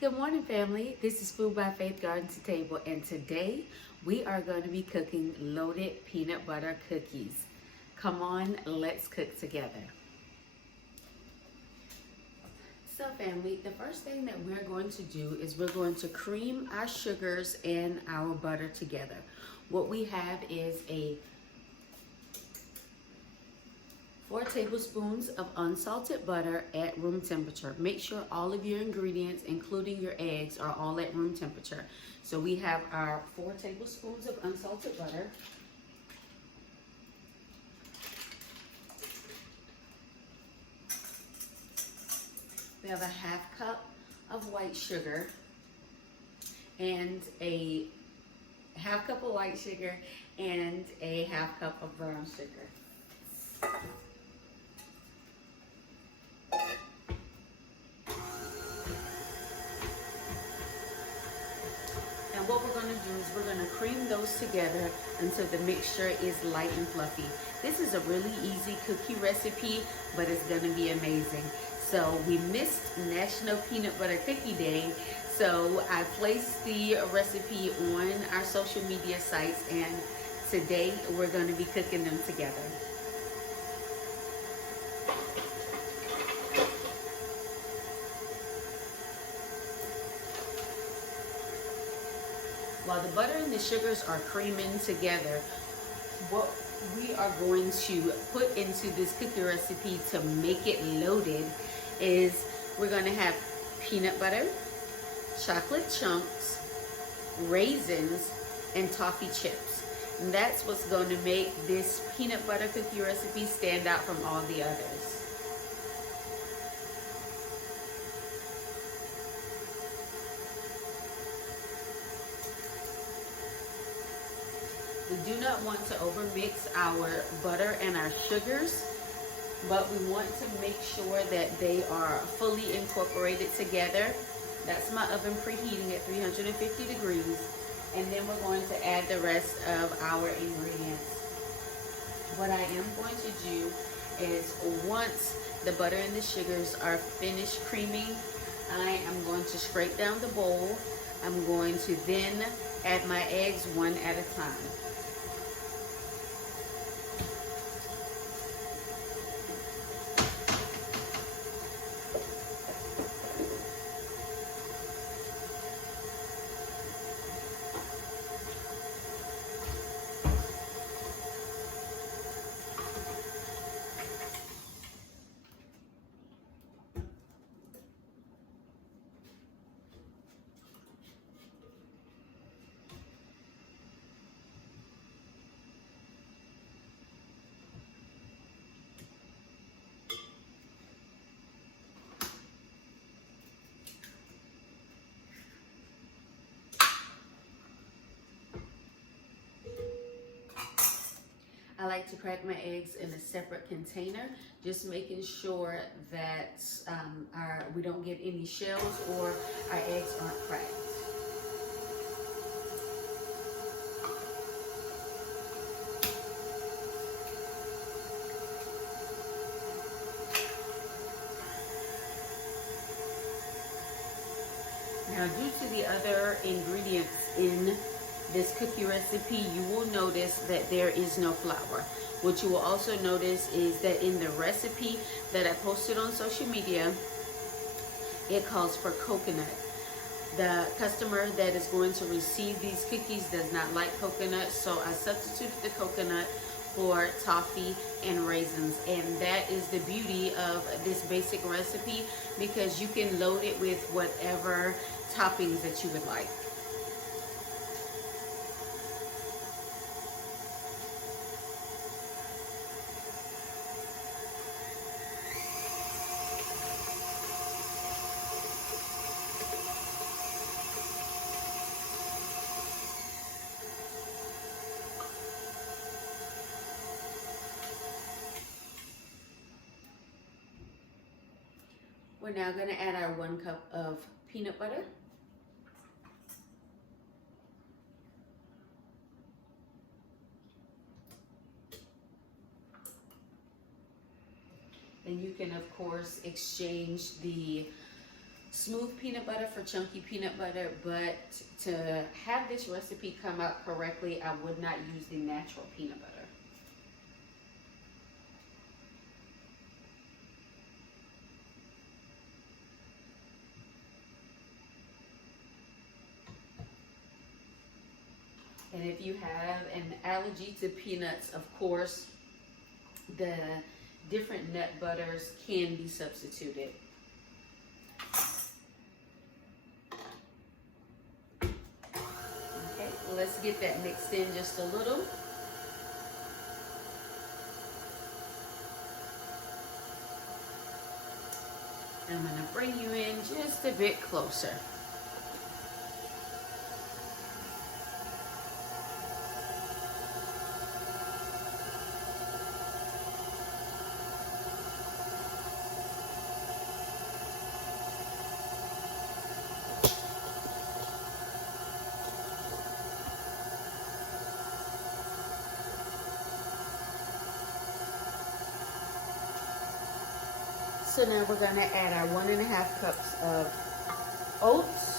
Good morning, family. This is Food by Faith Garden to Table, and today we are going to be cooking loaded peanut butter cookies. Come on, let's cook together. So family, the first thing that we're going to do is we're going to cream our sugars and our butter together. What we have is a 4 tablespoons of unsalted butter at room temperature. Make sure all of your ingredients, including your eggs, are all at room temperature. So we have our 4 tablespoons of unsalted butter. We have a half cup of white sugar and a half cup of white sugar and a half cup of brown sugar. And what we're going to do is we're going to cream those together until the mixture is light and fluffy. This is a really easy cookie recipe, but it's going to be amazing. So we missed National Peanut Butter Cookie Day, so I placed the recipe on our social media sites, and today we're going to be cooking them together. While the butter and the sugars are creaming together, what we are going to put into this cookie recipe to make it loaded is we're going to have peanut butter, chocolate chunks, raisins, and toffee chips. And that's what's going to make this peanut butter cookie recipe stand out from all the others. We do not want to overmix our butter and our sugars, but we want to make sure that they are fully incorporated together. That's my oven preheating at 350 degrees. And then we're going to add the rest of our ingredients. What I am going to do is once the butter and the sugars are finished creaming, I am going to scrape down the bowl. I'm going to then add my eggs one at a time. I like to crack my eggs in a separate container, just making sure that we don't get any shells or our eggs aren't cracked. Now, due to the other ingredients in this cookie recipe, you will notice that there is no flour. What you will also notice is that in the recipe that I posted on social media, it calls for coconut. The customer that is going to receive these cookies does not like coconut, so I substituted the coconut for toffee and raisins. And that is the beauty of this basic recipe, because you can load it with whatever toppings that you would like. We're now going to add our 1 cup of peanut butter. And you can, of course, exchange the smooth peanut butter for chunky peanut butter, but to have this recipe come out correctly, I would not use the natural peanut butter. And if you have an allergy to peanuts, of course, the different nut butters can be substituted. Okay, let's get that mixed in just a little. I'm going to bring you in just a bit closer. So now we're going to add our 1.5 cups of oats.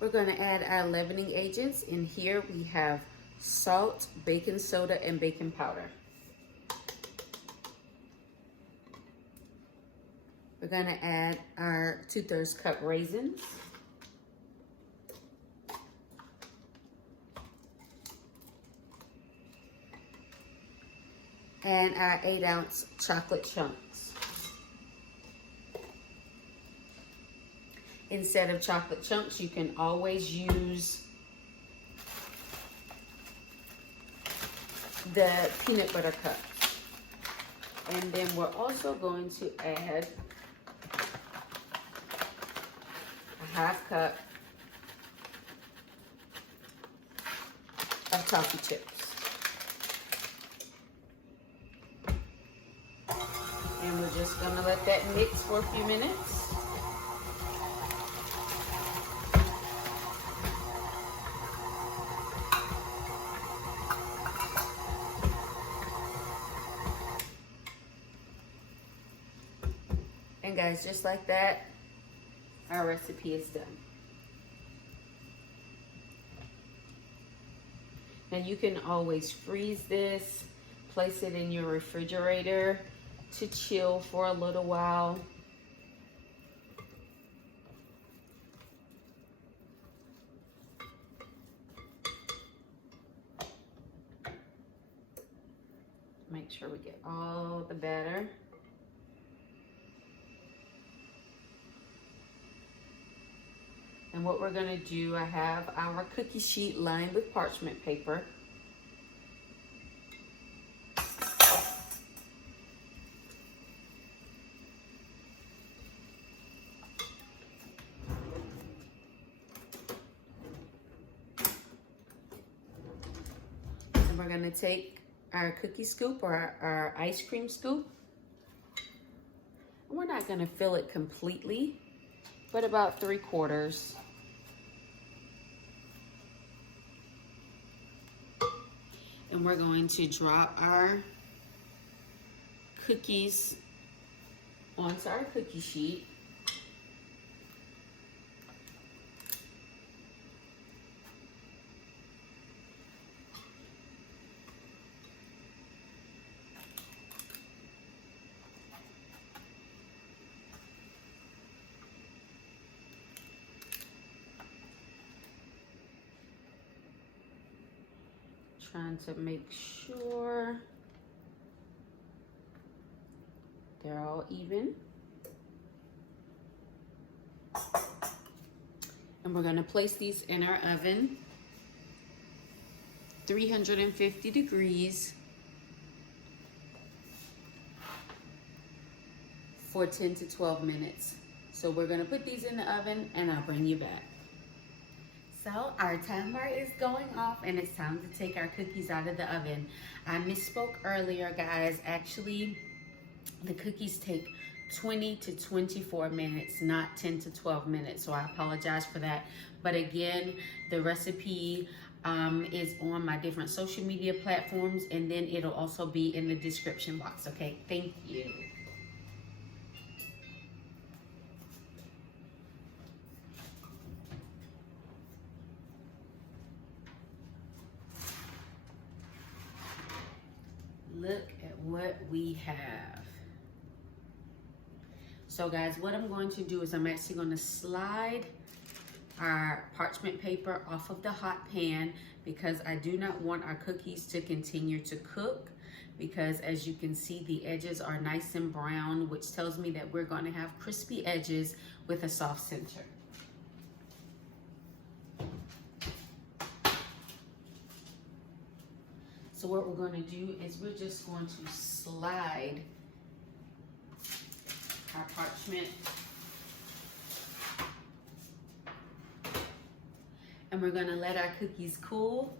We're going to add our leavening agents. In here we have salt, baking soda, and baking powder. We're going to add our 2/3 cup raisins. And our 8-ounce chocolate chunks. Instead of chocolate chunks, you can always use the peanut butter cups. And then we're also going to add a 1/2 cup of toffee chips. And we're just gonna let that mix for a few minutes. And guys, just like that, our recipe is done. Now you can always freeze this, place it in your refrigerator to chill for a little while. Make sure we get all the batter. And what we're gonna do, I have our cookie sheet lined with parchment paper. And we're gonna take our cookie scoop or our ice cream scoop. And we're not gonna fill it completely, but about 3/4. And we're going to drop our cookies onto our cookie sheet. Trying to make sure they're all even. And we're gonna place these in our oven, 350 degrees for 10 to 12 minutes. So we're gonna put these in the oven and I'll bring you back. So our timer is going off and it's time to take our cookies out of the oven. I misspoke earlier, guys. Actually, the cookies take 20 to 24 minutes, not 10 to 12 minutes. So I apologize for that. But again, the recipe is on my different social media platforms, and then it'll also be in the description box. Okay, thank you. Look at what we have. So guys, what I'm going to do is I'm actually going to slide our parchment paper off of the hot pan because I do not want our cookies to continue to cook, because as you can see, the edges are nice and brown, which tells me that we're going to have crispy edges with a soft center. So what we're going to do is we're just going to slide our parchment, and we're going to let our cookies cool,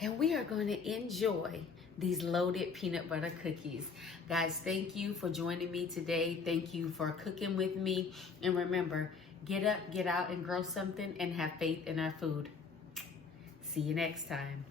and we are going to enjoy these loaded peanut butter cookies. Guys, thank you for joining me today. Thank you for cooking with me. And remember, get up, get out, and grow something, and have faith in our food. See you next time.